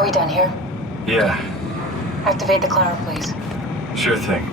Are we done here? Yeah, Activate the climber, please. sure thing.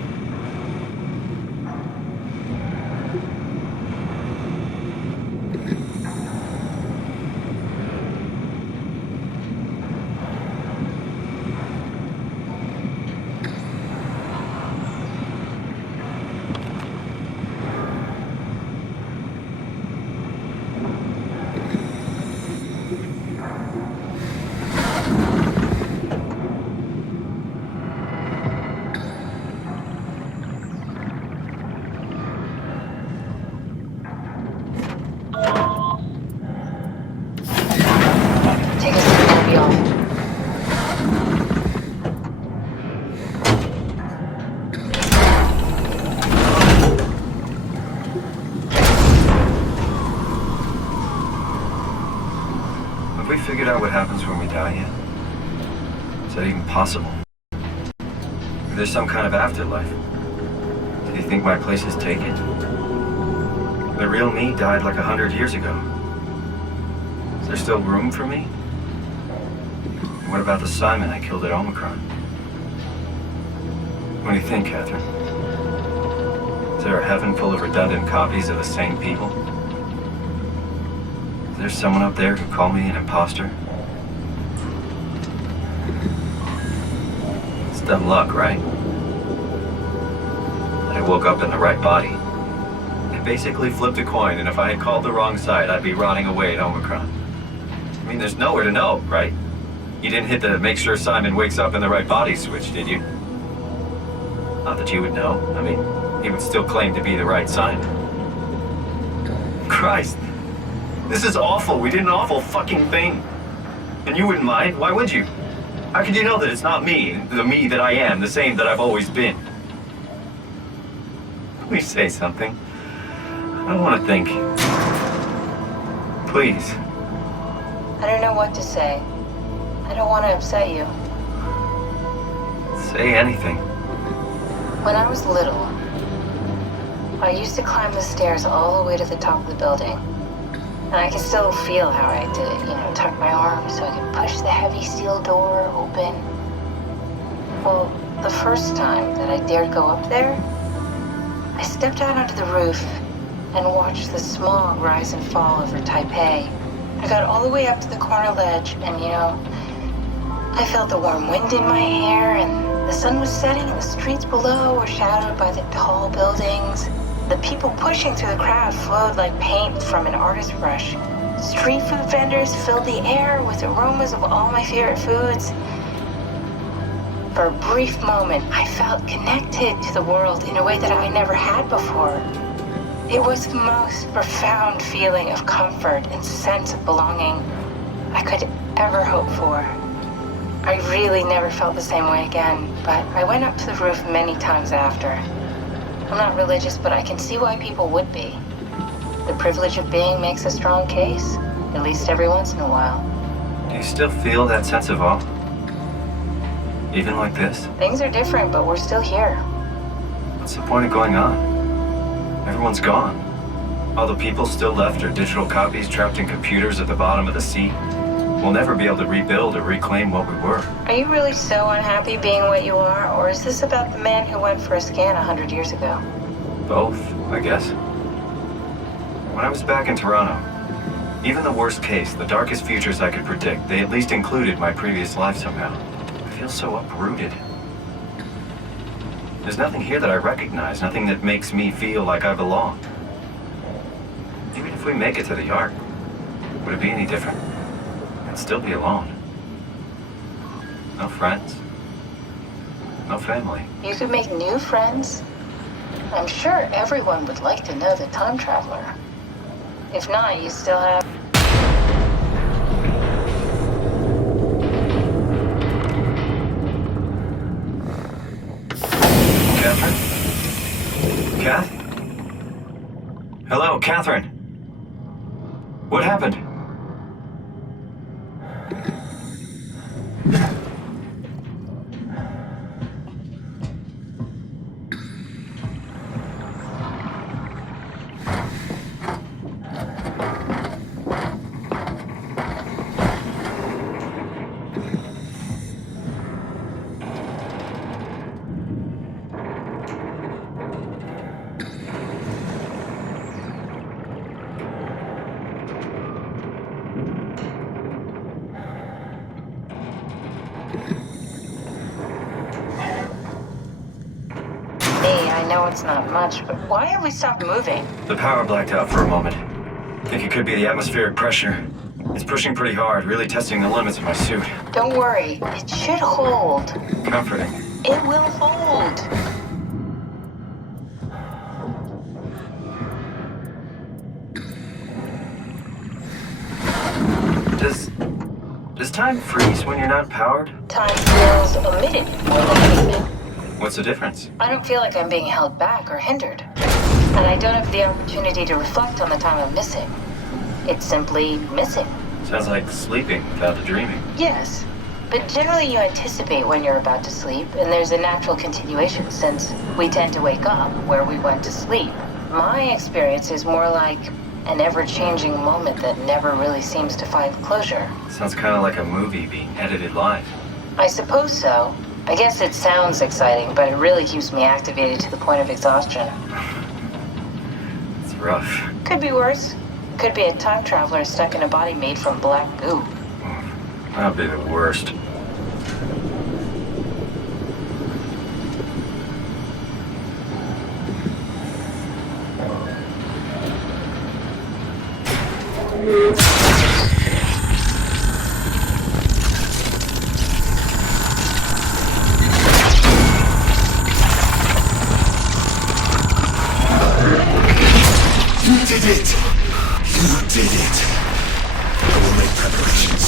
Take us to the beyond. Have we figured out what happens when we die yet? Is that even possible? Is there some kind of afterlife? Do you think my place is taken? The real me died like 100 years ago. Is there still room for me? And what about the Simon I killed at Omicron? What do you think, Catherine? Is there a heaven full of redundant copies of the same people? Is there someone up there who called me an imposter? It's dumb luck, right? I woke up in the right body. I basically flipped a coin, and if I had called the wrong side, I'd be rotting away at Omicron. I mean, there's nowhere to know, right? You didn't hit the make sure Simon wakes up in the right body switch, did you? Not that you would know. I mean, he would still claim to be the right Simon. Christ. This is awful. We did an awful fucking thing. And you wouldn't mind? Why would you? How could you know that it's not me, the me that I am, the same that I've always been? Please say something. I don't want to think. Please. I don't know what to say. I don't want to upset you. Say anything. When I was little, I used to climb the stairs all the way to the top of the building. And I can still feel how I did it, tuck my arms so I could push the heavy steel door open. Well, the first time that I dared go up there, I stepped out onto the roof and watched the smog rise and fall over Taipei. I got all the way up to the corner ledge and, I felt the warm wind in my hair and the sun was setting and the streets below were shadowed by the tall buildings. The people pushing through the crowd flowed like paint from an artist's brush. Street food vendors filled the air with aromas of all my favorite foods. For a brief moment, I felt connected to the world in a way that I never had before. It was the most profound feeling of comfort and sense of belonging I could ever hope for. I really never felt the same way again, but I went up to the roof many times after. I'm not religious, but I can see why people would be. The privilege of being makes a strong case, at least every once in a while. Do you still feel that sense of awe? Even like this? Things are different, but we're still here. What's the point of going on? Everyone's gone. All the people still left are digital copies trapped in computers at the bottom of the sea. We'll never be able to rebuild or reclaim what we were. Are you really so unhappy being what you are, or is this about the man who went for a scan 100 years ago? Both, I guess. When I was back in Toronto, even the worst case, the darkest futures I could predict, they at least included my previous life somehow. I feel so uprooted. There's nothing here that I recognize, nothing that makes me feel like I belong. Even if we make it to the Ark, would it be any different? I'd still be alone. No friends. No family. You could make new friends. I'm sure everyone would like to know the time traveler. If not, you still have... Catherine? Kath? Hello, Catherine. What happened? Hey, I know it's not much, but why have we stopped moving? The power blacked out for a moment. Think it could be the atmospheric pressure. It's pushing pretty hard, really testing the limits of my suit. Don't worry, it should hold. Comforting. It will hold. Does time freeze when you're not powered? Time feels omitted more than anything. What's the difference? I don't feel like I'm being held back or hindered. And I don't have the opportunity to reflect on the time I'm missing. It's simply missing. Sounds like sleeping without the dreaming. Yes, but generally you anticipate when you're about to sleep, and there's a natural continuation since we tend to wake up where we went to sleep. My experience is more like an ever-changing moment that never really seems to find closure. Sounds kind of like a movie being edited live. I suppose so. I guess it sounds exciting, but it really keeps me activated to the point of exhaustion. It's rough. Could be worse. Could be a time traveler stuck in a body made from black goo. That'd be the worst. You did it! You did it! I will make preparations.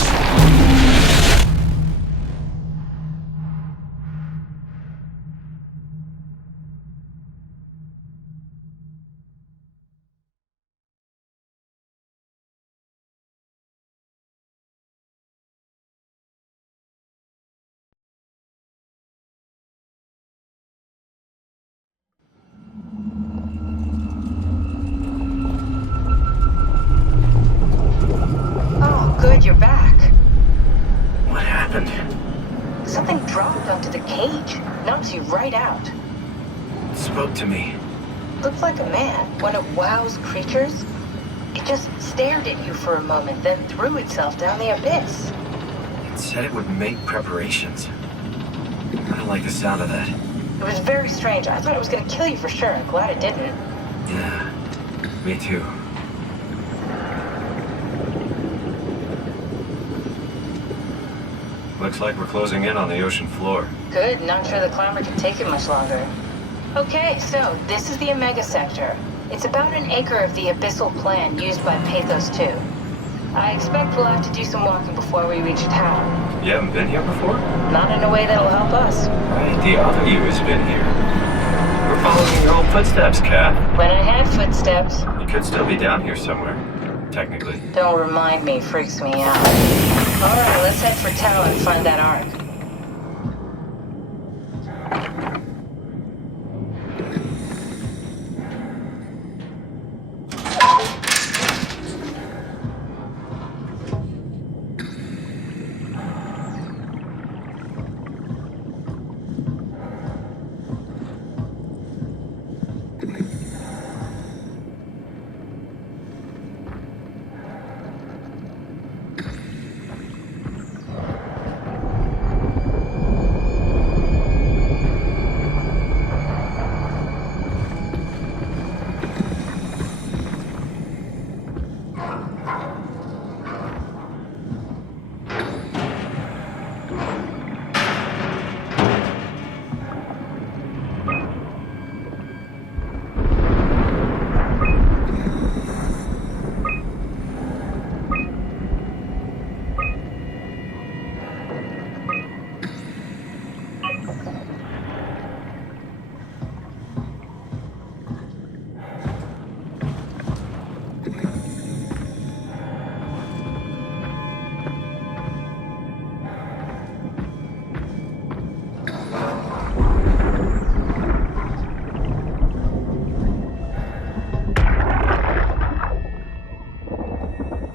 Oh, good, you're back. What happened? Something dropped onto the cage. Knocks you right out. It spoke to me. Looked like a man, one of WoW's creatures. It just stared at you for a moment, then threw itself down the abyss. It said it would make preparations. I don't like the sound of that. It was very strange. I thought it was going to kill you for sure. I'm glad it didn't. Yeah, me too. Looks like we're closing in on the ocean floor. Good, not sure the climber can take it much longer. Okay, so this is the Omega Sector. It's about an acre of the abyssal plan used by Pathos 2. I expect we'll have to do some walking before we reach town. You haven't been here before? Not in a way that'll help us. Right, the other you has been here. We're following your old footsteps, Kat. When I had footsteps, You could still be down here somewhere, technically. don't remind me, freaks me out. Alright, let's head for town and find that ark.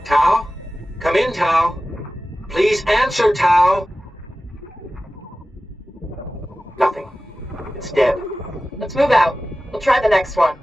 Tao? Come in, Tao. Please answer, Tao. Nothing. It's dead. Let's move out. We'll try the next one.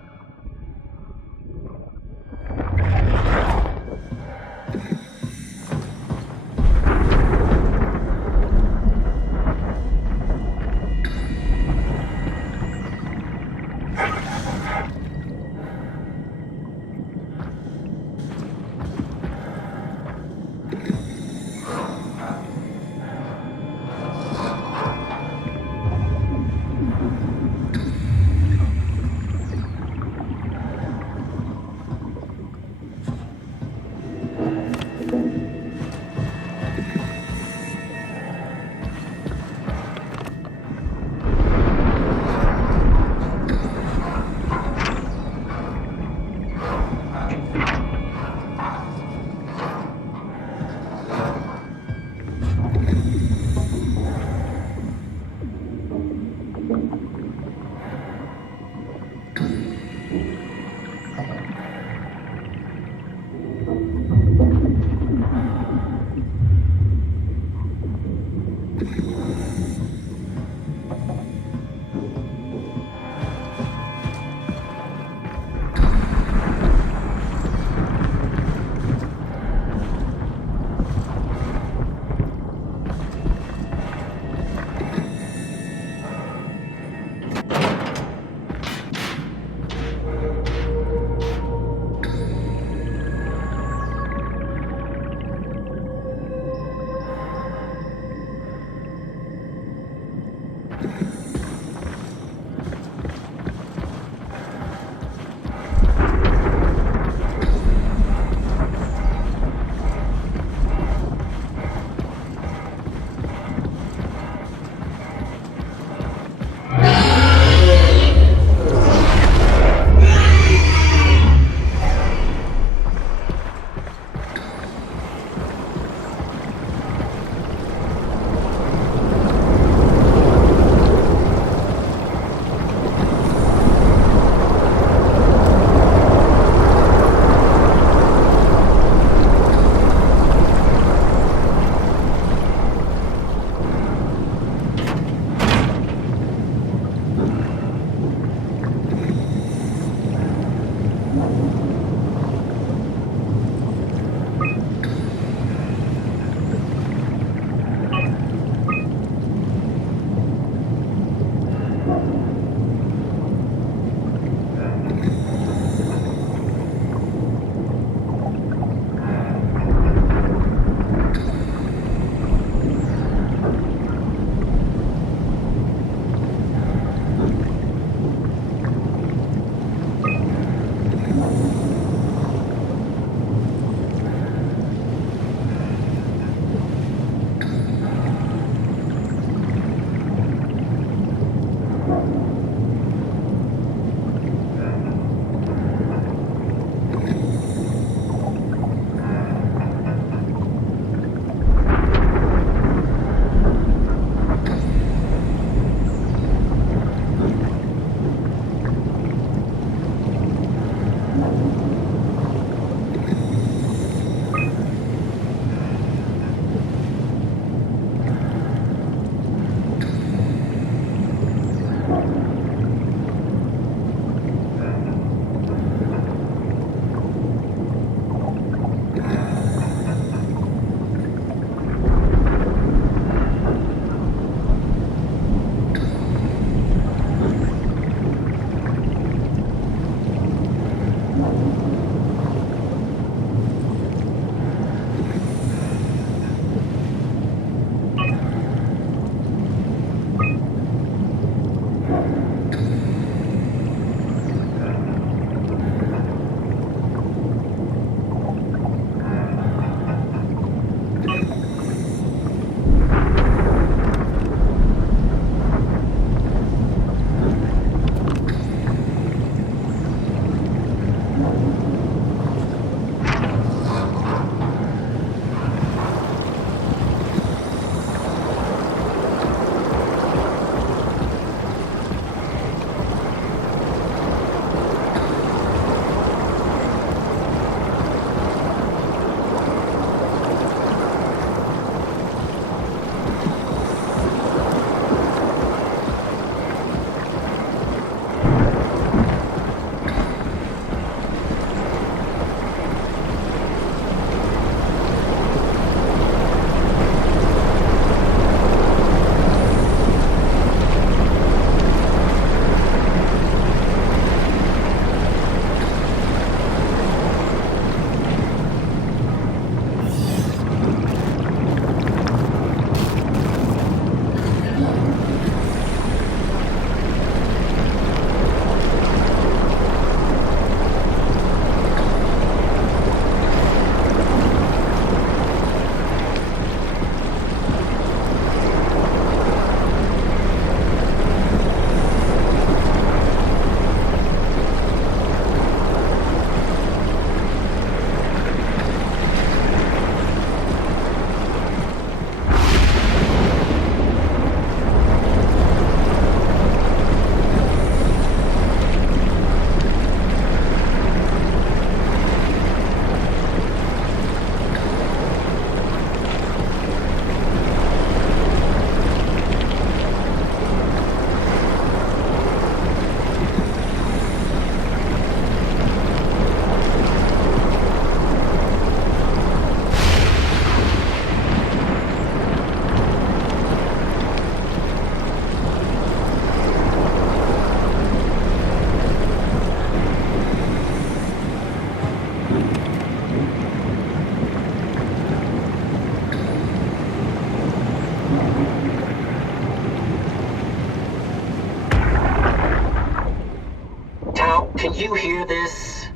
can you hear this?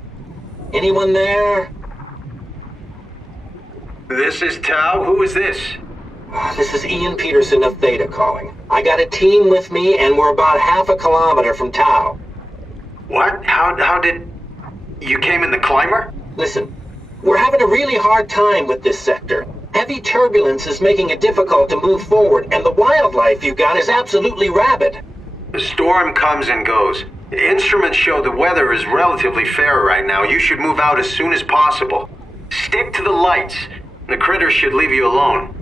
Anyone there? This is Tao. Who is this? This is Ian Peterson of Theta calling. I got a team with me, and we're about half a kilometer from Tau. What? How did... You came in the climber? Listen, we're having a really hard time with this sector. Heavy turbulence is making it difficult to move forward, and the wildlife you got is absolutely rabid. The storm comes and goes. Instruments show the weather is relatively fair right now. You should move out as soon as possible. Stick to the lights. The critters should leave you alone.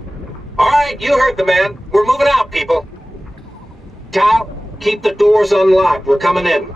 All right, you heard the man. We're moving out, people. Tau, keep the doors unlocked. We're coming in.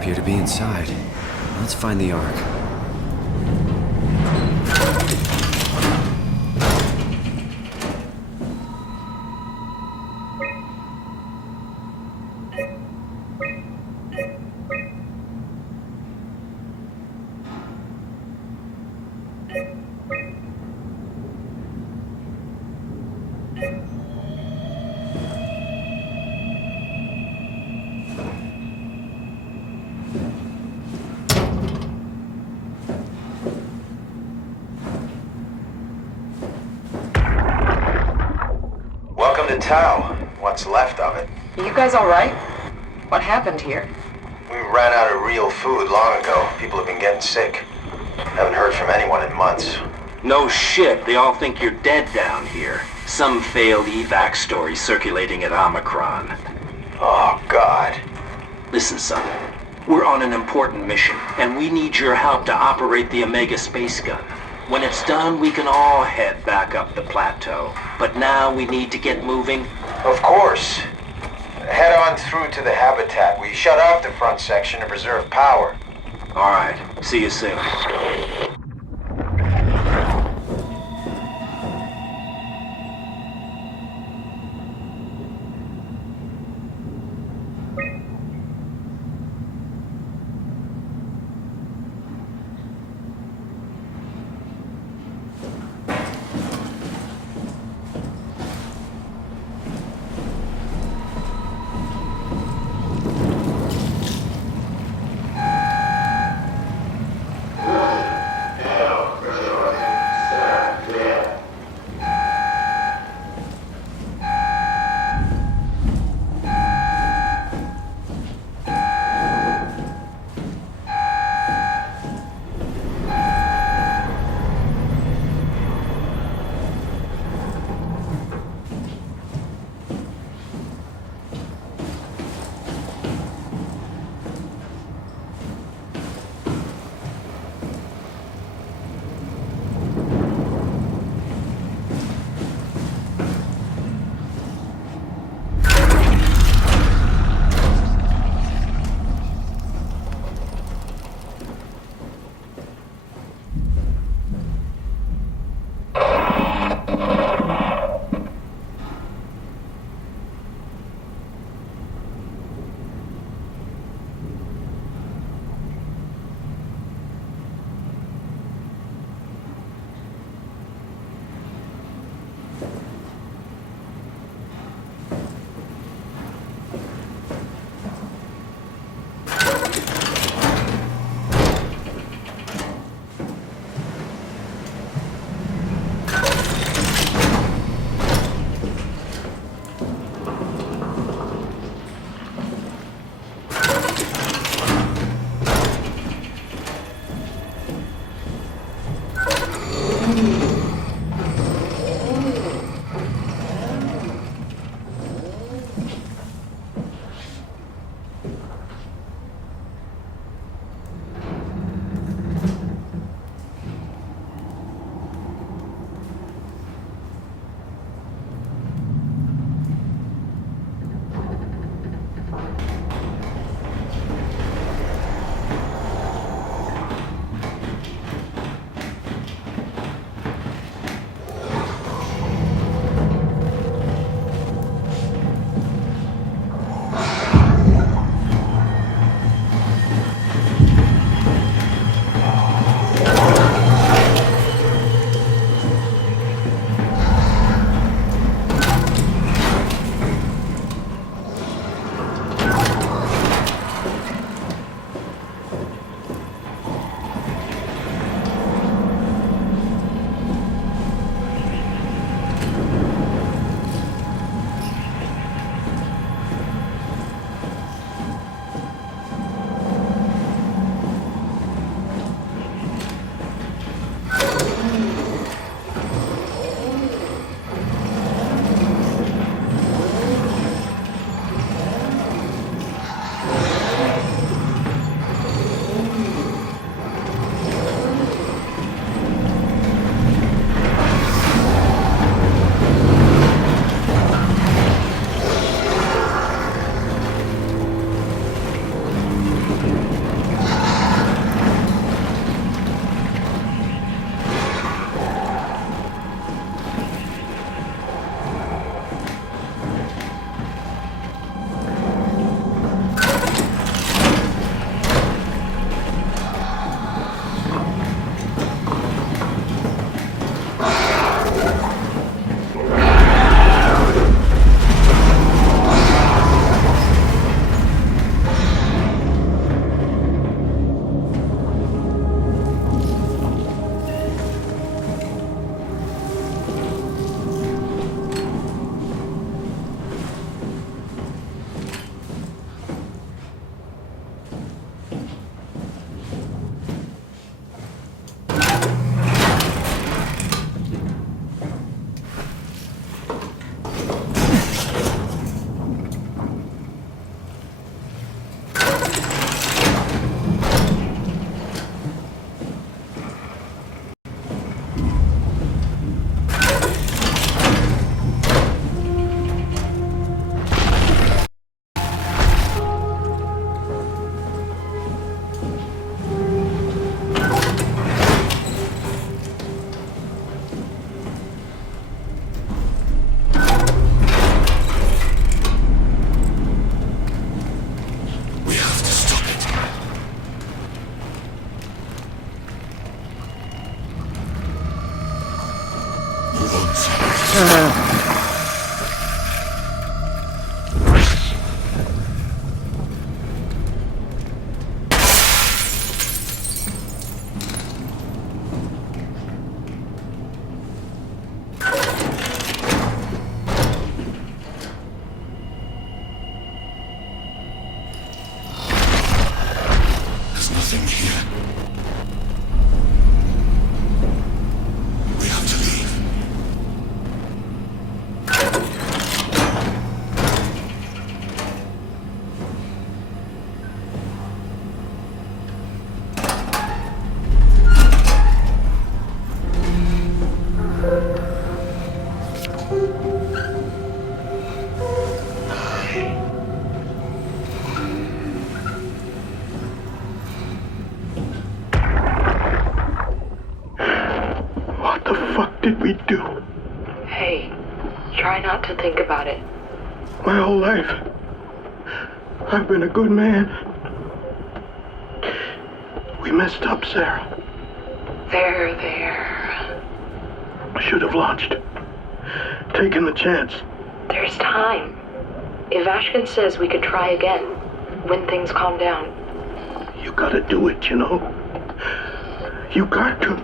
happier to be inside. Let's find the Ark. Welcome to town. What's left of it. You guys alright? What happened here? We ran out of real food long ago. People have been getting sick. Haven't heard from anyone in months. No shit, they all think you're dead down here. Some failed evac story circulating at Omicron. Oh, God. Listen, son. We're on an important mission, and we need your help to operate the Omega space gun. When it's done, we can all head back up the plateau. But now we need to get moving. Of course. Head on through to the habitat. We shut off the front section to preserve power. All right, see you soon. here. We have to leave. What the fuck did we do? Hey, try not to think about it. My whole life, I've been a good man. We messed up, Sarah. There. I should have launched. Taken the chance. There's time. If Ashkin says we could try again, when things calm down. You gotta do it, you know. You got to.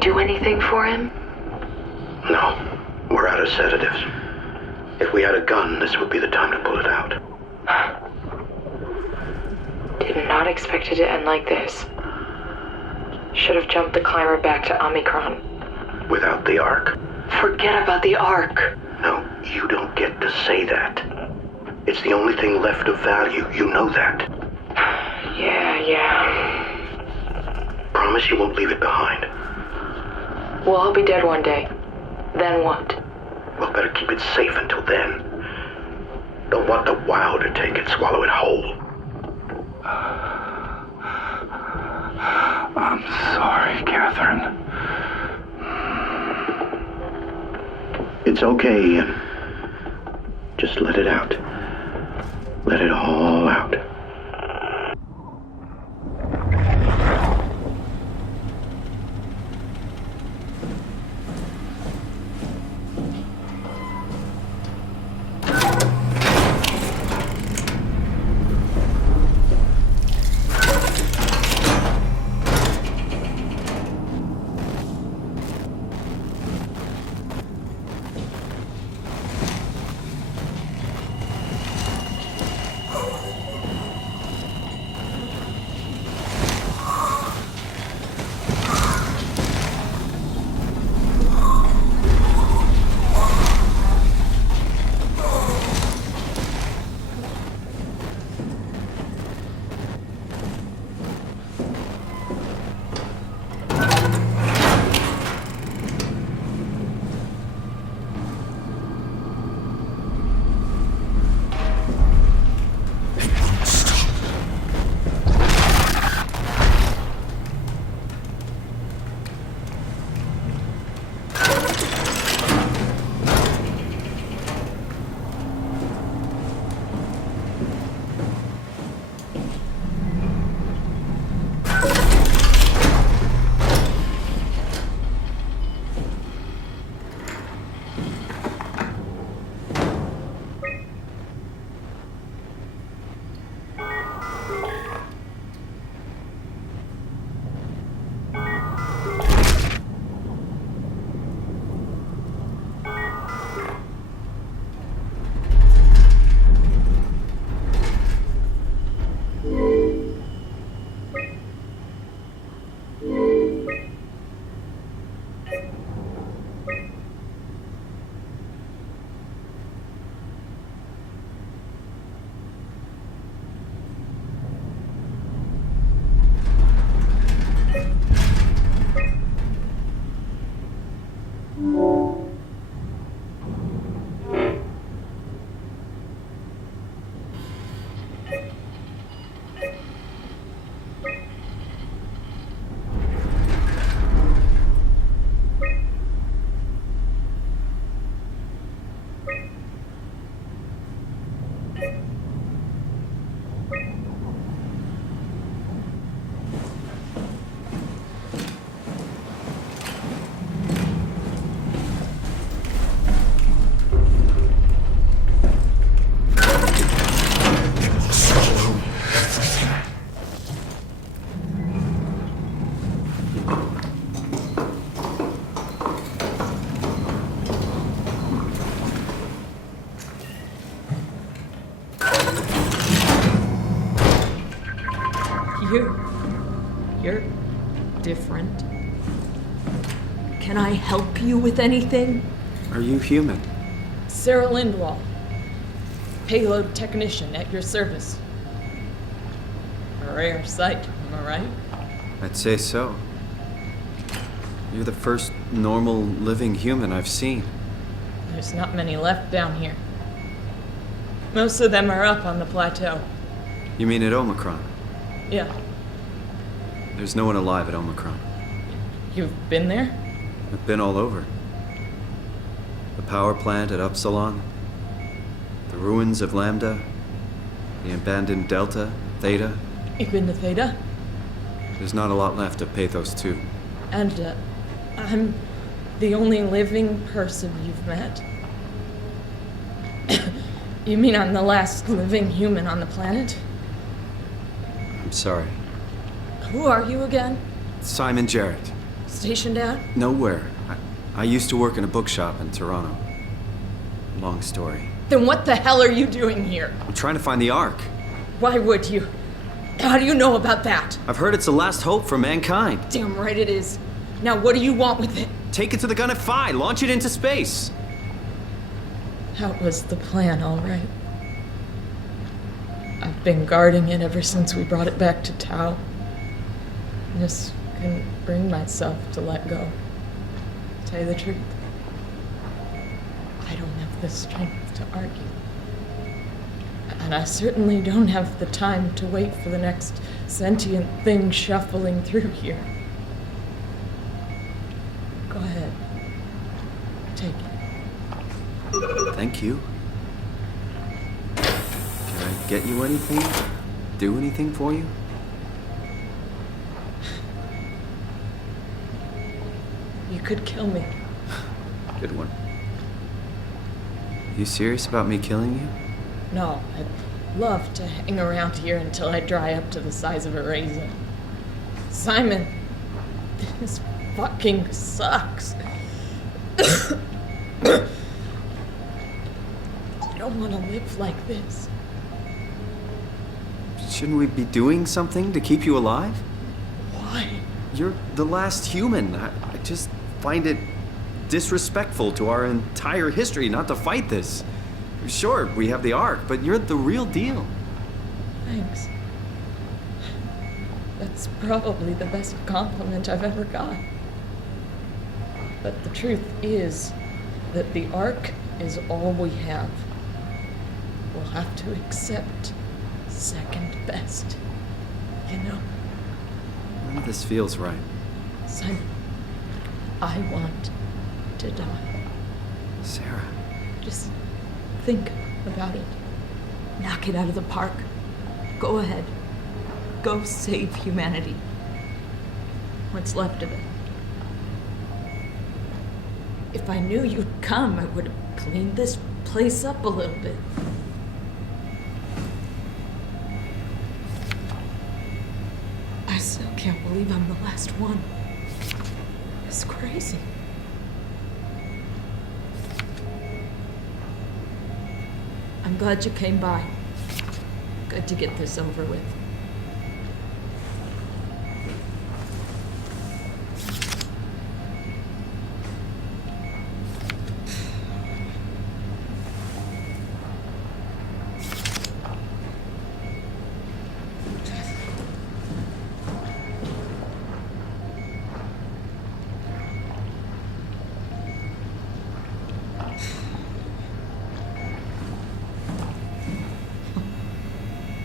Do anything for him? No, we're out of sedatives. If we had a gun, this would be the time to pull it out. Did not expect it to end like this. Should have jumped the climber back to Omicron. Without the Ark? Forget about the Ark. No, you don't get to say that. It's the only thing left of value. You know that. Yeah. Promise you won't leave it behind. We'll all be dead one day. Then what? We'll better keep it safe until then. Don't want the Wow to take it, swallow it whole. I'm sorry, Catherine. It's okay, Ian. Just let it out. Let it all out. different. Can I help you with anything? Are you human? Sarah Lindwall, payload technician at your service. A rare sight, am I right? I'd say so. You're the first normal living human I've seen. There's not many left down here. Most of them are up on the plateau. You mean at Omicron? Yeah. There's no one alive at Omicron. You've been there? I've been all over. The power plant at Upsilon, the ruins of Lambda, the abandoned Delta, Theta. You've been to Theta? There's not a lot left of Pathos 2. And, I'm the only living person you've met? You mean I'm the last living human on the planet? I'm sorry. Who are you again? Simon Jarrett. Stationed out? Nowhere. I used to work in a bookshop in Toronto. Long story. Then what the hell are you doing here? I'm trying to find the Ark. Why would you? How do you know about that? I've heard it's the last hope for mankind. Damn right it is. Now what do you want with it? Take it to the gun at Phi. Launch it into space. That was the plan, all right. I've been guarding it ever since we brought it back to Tau. Just couldn't bring myself to let go. To tell you the truth, I don't have the strength to argue. And I certainly don't have the time to wait for the next sentient thing shuffling through here. Go ahead. Take it. Thank you. Can I get you anything? Do anything for you? You could kill me. Good one. You serious about me killing you? No, I'd love to hang around here until I dry up to the size of a raisin. Simon, this fucking sucks. I don't want to live like this. Shouldn't we be doing something to keep you alive? Why? You're the last human. I just find it disrespectful to our entire history not to fight this. Sure, we have the Ark, but you're the real deal. Thanks. That's probably the best compliment I've ever got. But the truth is that the Ark is all we have. We'll have to accept second best. You know? None of this feels right. Simon, I want to die. Sarah. Just think about it. Knock it out of the park. Go ahead. Go save humanity. What's left of it. If I knew you'd come, I would have cleaned this place up a little bit. I still can't believe I'm the last one. It's crazy. I'm glad you came by. Good to get this over with.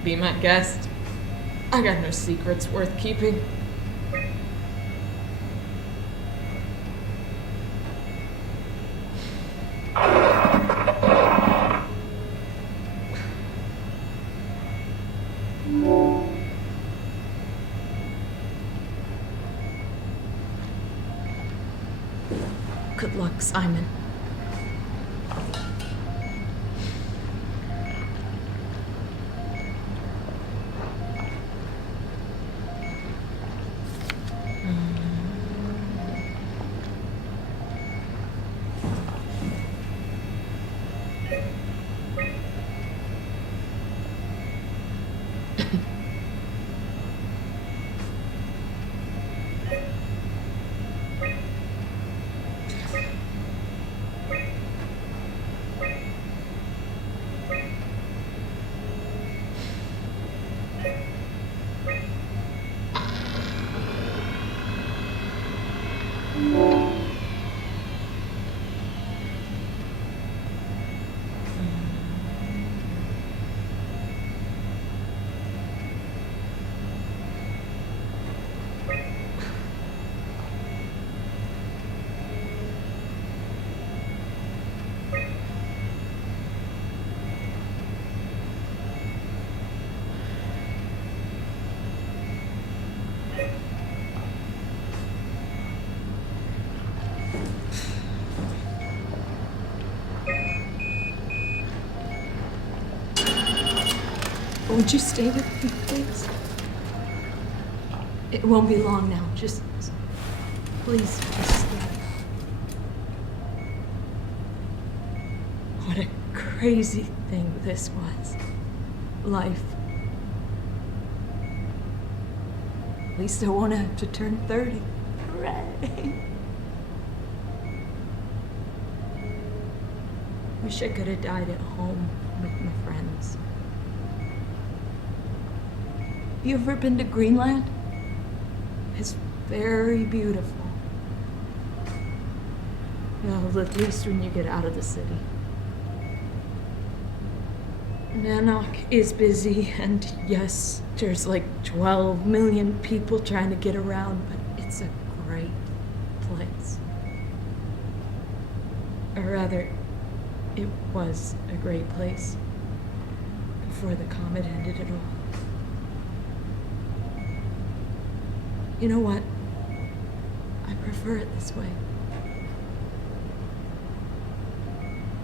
Be my guest. I got no secrets worth keeping. Good luck, Simon. Would you stay with me, please? It won't be long now. Just please stay. What a crazy thing this was. Life. At least I won't have to turn 30. Hooray! Wish I could have died at home with my friends. You ever been to Greenland? It's very beautiful. Well, at least when you get out of the city. Nanook is busy, and yes, there's like 12 million people trying to get around, but it's a great place. Or rather, it was a great place before the comet ended it all. You know what? I prefer it this way.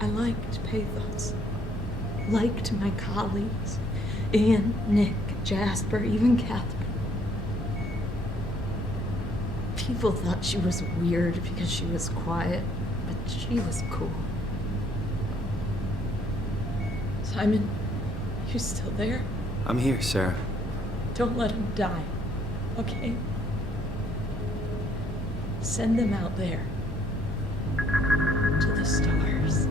I liked pathos. Liked my colleagues. Ian, Nick, Jasper, even Catherine. People thought she was weird because she was quiet, but she was cool. Simon, you still there? I'm here, Sarah. Don't let him die, okay? Send them out there. To the stars.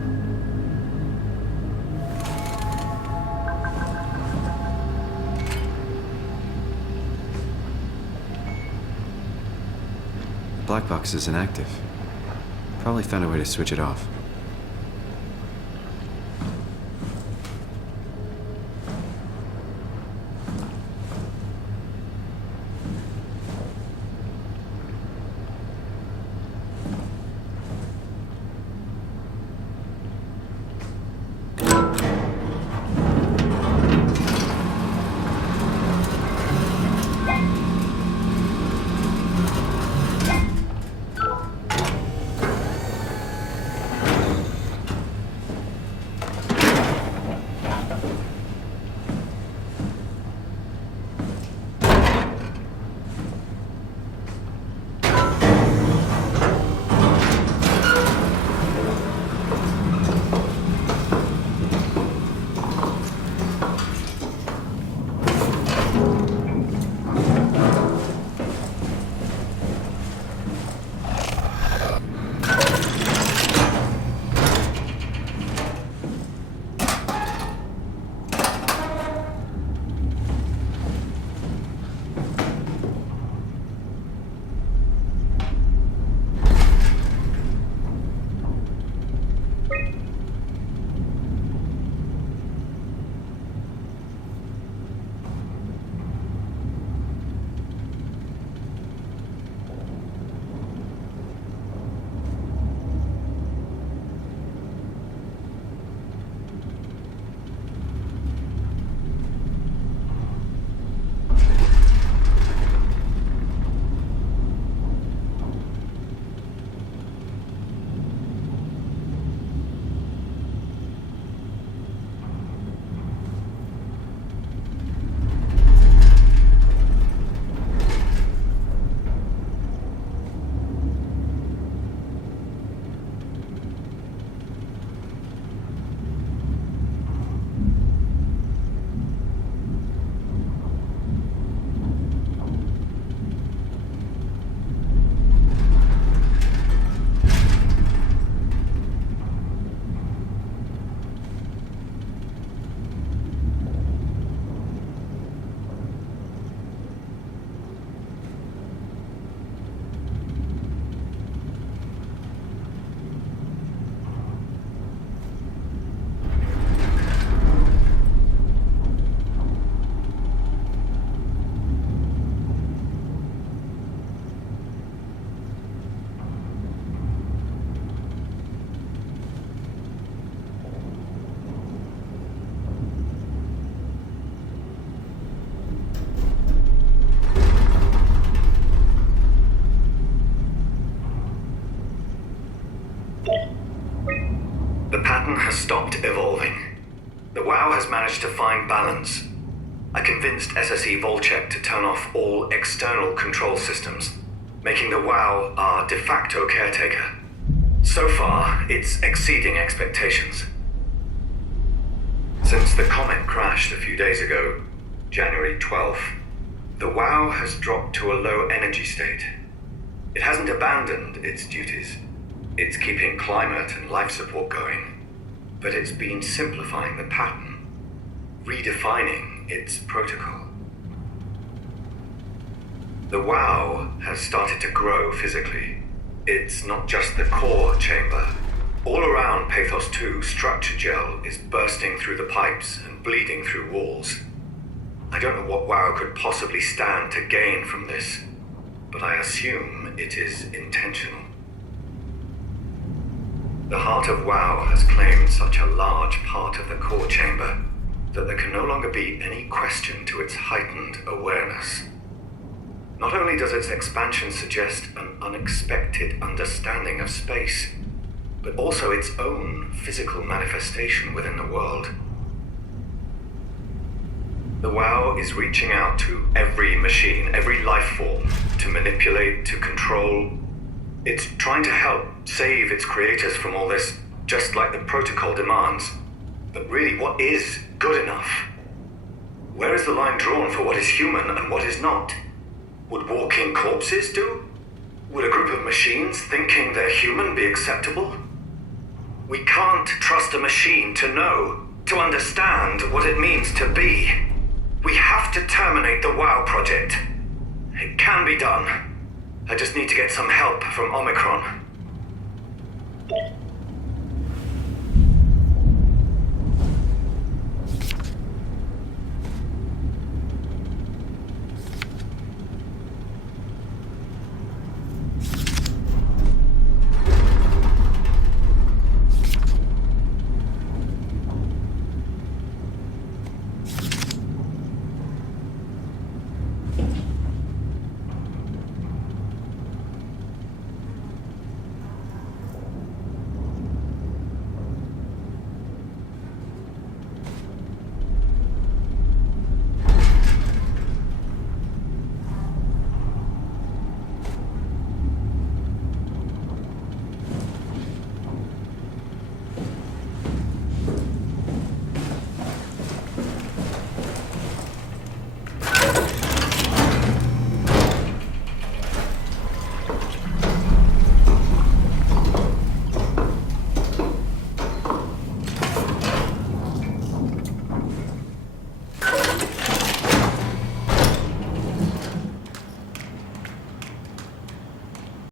The black box is inactive. Probably found a way to switch it off. has stopped evolving. The WoW has managed to find balance. I convinced SSE Volchek to turn off all external control systems, making the WoW our de facto caretaker. So far, it's exceeding expectations. Since the comet crashed a few days ago, January 12th, the WoW has dropped to a low energy state. It hasn't abandoned its duties. It's keeping climate and life support going, but it's been simplifying the pattern, redefining its protocol. The WoW has started to grow physically. It's not just the core chamber. All around Pathos 2, structure gel is bursting through the pipes and bleeding through walls. I don't know what WoW could possibly stand to gain from this, but I assume it is intentional. The heart of WoW has claimed such a large part of the core chamber that there can no longer be any question to its heightened awareness. Not only does its expansion suggest an unexpected understanding of space, but also its own physical manifestation within the world. The WoW is reaching out to every machine, every life form, to manipulate, to control. It's trying to help save its creators from all this, just like the protocol demands. But really, what is good enough? Where is the line drawn for what is human and what is not? Would walking corpses do? Would a group of machines thinking they're human be acceptable? We can't trust a machine to know, to understand what it means to be. We have to terminate the WoW project. It can be done. I just need to get some help from Omicron.